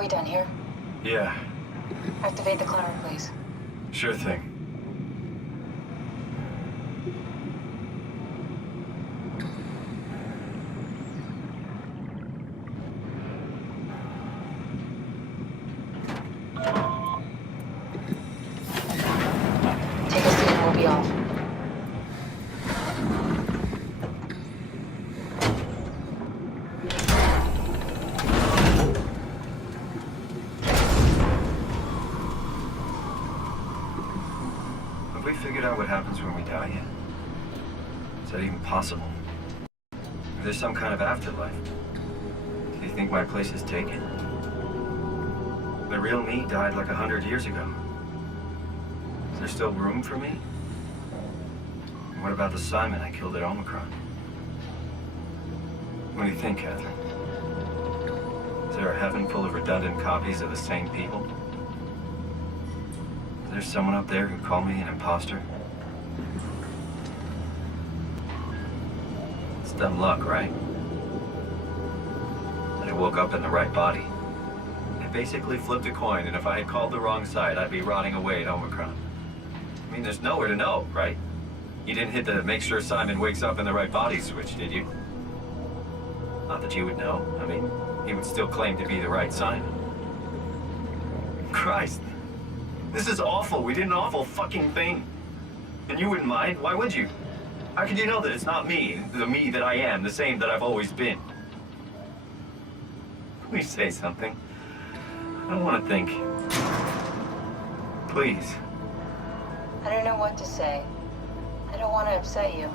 Are we done here? Yeah, Activate the climber, please. sure thing. Take a seat and we'll be off. Have we figured out what happens when we die yet? Is that even possible? If there's some kind of afterlife, do you think my place is taken? The real me died like 100 years ago. Is there still room for me? And what about the Simon I killed at Omicron? What do you think, Catherine? Is there a heaven full of redundant copies of the same people? Is there someone up there who called me an imposter? It's dumb luck, right? I woke up in the right body. I basically flipped a coin, and if I had called the wrong side, I'd be rotting away at Omicron. I mean, there's nowhere to know, right? You didn't hit the make sure Simon wakes up in the right body switch, did you? Not that you would know. I mean, he would still claim to be the right Simon. Christ. This is awful. We did an awful fucking thing. And you wouldn't mind? Why would you? How could you know that it's not me, the me that I am, the same that I've always been? Please say something. I don't want to think. Please. I don't know what to say. I don't want to upset you.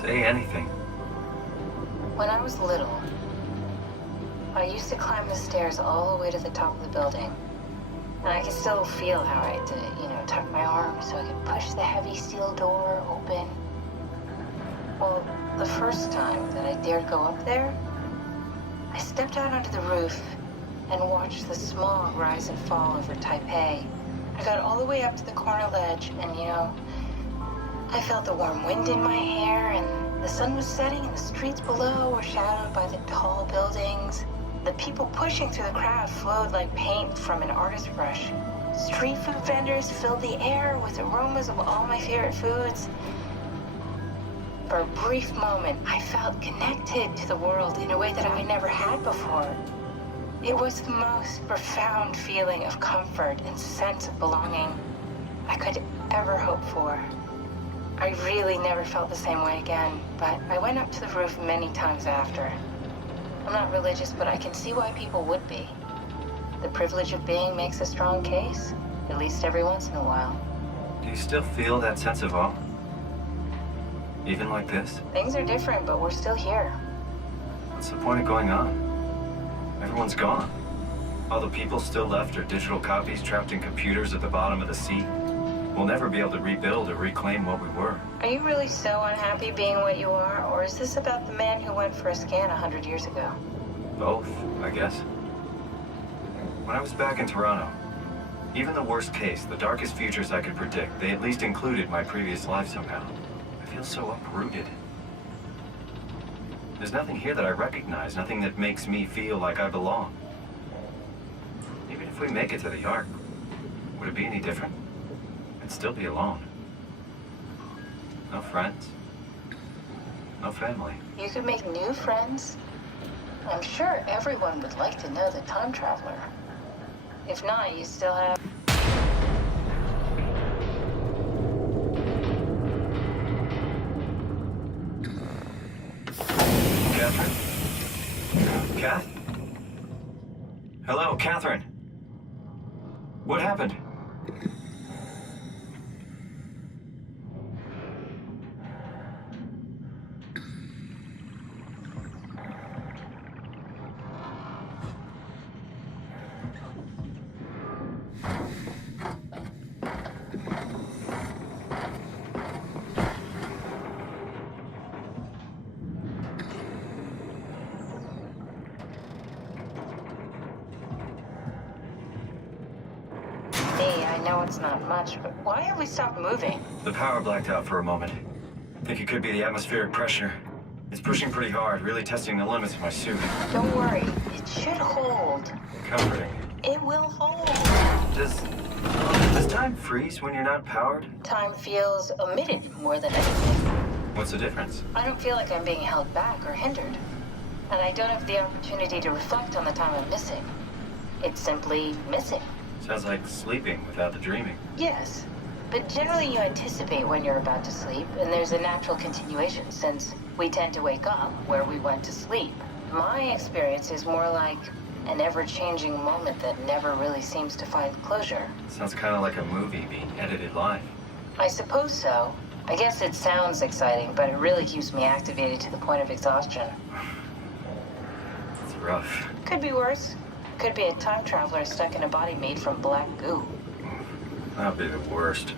Say anything. When I was little, I used to climb the stairs all the way to the top of the building. And I could still feel how I had to, tuck my arm so I could push the heavy steel door open. Well, the first time that I dared go up there, I stepped out onto the roof and watched the smog rise and fall over Taipei. I got all the way up to the corner ledge and, I felt the warm wind in my hair and the sun was setting and the streets below were shadowed by the tall buildings. The people pushing through the crowd flowed like paint from an artist's brush. Street food vendors filled the air with aromas of all my favorite foods. For a brief moment, I felt connected to the world in a way that I never had before. It was the most profound feeling of comfort and sense of belonging I could ever hope for. I really never felt the same way again, but I went up to the roof many times after. I'm not religious, but I can see why people would be. The privilege of being makes a strong case, at least every once in a while. Do you still feel that sense of awe? Even like this? Things are different, but we're still here. What's the point of going on? Everyone's gone. All the people still left are digital copies trapped in computers at the bottom of the sea. We'll never be able to rebuild or reclaim what we were. Are you really so unhappy being what you are, or is this about the man who went for a scan 100 years ago? Both, I guess. When I was back in Toronto, even the worst case, the darkest futures I could predict, they at least included my previous life somehow. I feel so uprooted. There's nothing here that I recognize, nothing that makes me feel like I belong. Even if we make it to the Ark, would it be any different? I'd still be alone. No friends. No family. You could make new friends. I'm sure everyone would like to know the time traveler. If not, you still have... Catherine? Kath? Hello, Catherine? What happened? I know it's not much, but why have we stopped moving? The power blacked out for a moment. Think it could be the atmospheric pressure. It's pushing pretty hard, really testing the limits of my suit. Don't worry, It should hold. Comforting. It will hold. Does time freeze when you're not powered? Time feels omitted more than anything. What's the difference? I don't feel like I'm being held back or hindered. And I don't have the opportunity to reflect on the time I'm missing. It's simply missing. Sounds like sleeping without the dreaming. Yes, but generally you anticipate when you're about to sleep, and there's a natural continuation since we tend to wake up where we went to sleep. My experience is more like an ever-changing moment that never really seems to find closure. Sounds kind of like a movie being edited live. I suppose so. I guess it sounds exciting, but it really keeps me activated to the point of exhaustion. It's rough. Could be worse. Could be a time traveler stuck in a body made from black goo. That'd be the worst.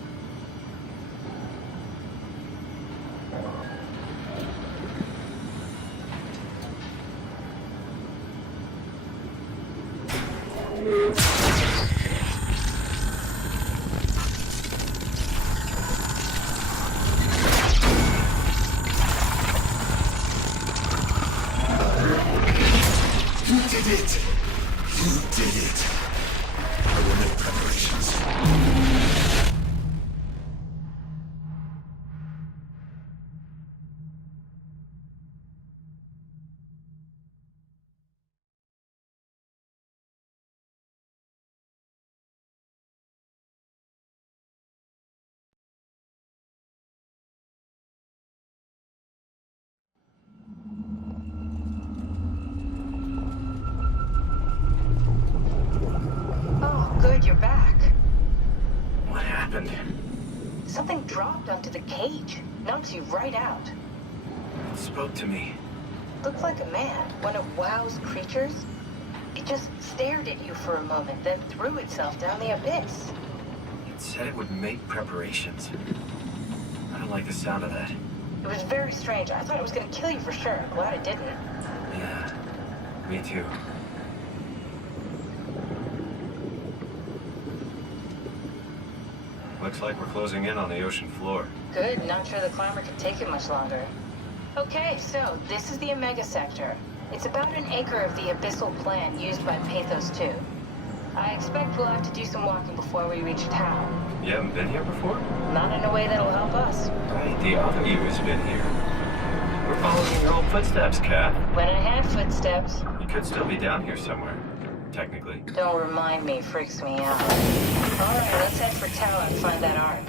You did it! You did it! I will make preparations. Oh, good, you're back. What happened? Something dropped onto the cage. Knocks you right out. It spoke to me. Looked like a man, one of WoW's creatures. It just stared at you for a moment, then threw itself down the abyss. It said it would make preparations. I don't like the sound of that. It was very strange. I thought it was gonna kill you for sure. Glad it didn't. Yeah, me too. Looks like we're closing in on the ocean floor. Good, not sure the climber could take it much longer. Okay, so this is the Omega Sector. It's about an acre of the abyssal plan used by Pathos 2. I expect we'll have to do some walking before we reach town. You haven't been here before? Not in a way that'll help us. Right, the other you has been here. We're following your old footsteps, Kat. When I had footsteps, You could still be down here somewhere, technically. don't remind me, freaks me out. Alright, let's head for Tau and find that ark.